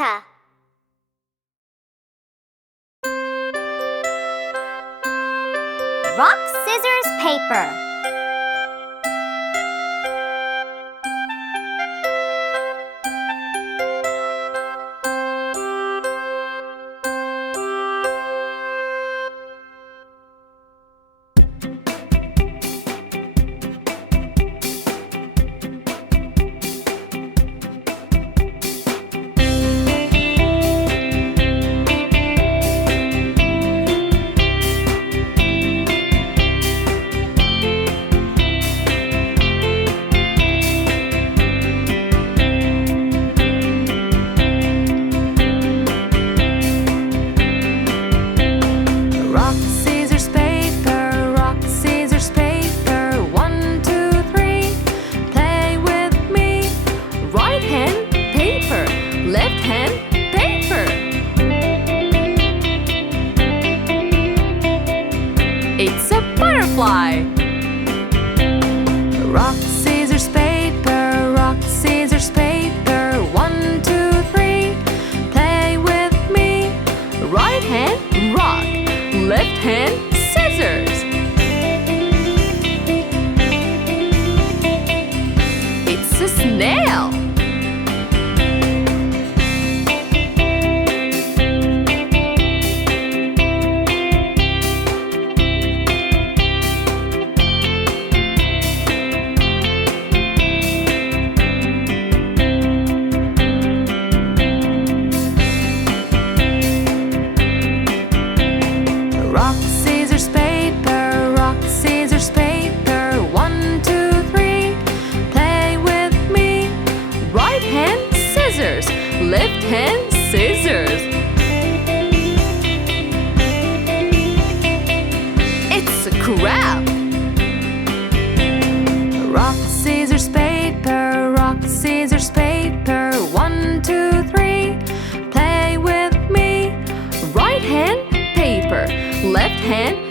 America. Rock, scissors, paper. It's a butterfly. Rock, scissors, paper. Rock, scissors, paper. 1, 2, 3. Play with me. Right hand, rock. Left hand, scissors. It's a snail. Rock, scissors, paper. Rock, scissors, paper. 1, 2, 3. Play with me. Right hand, scissors. Left hand, scissors. It's a crab. Rock, scissors, paper. Rock, scissors, paper. 1, 2, 3. Play with me. Right hand, paper. Left hand,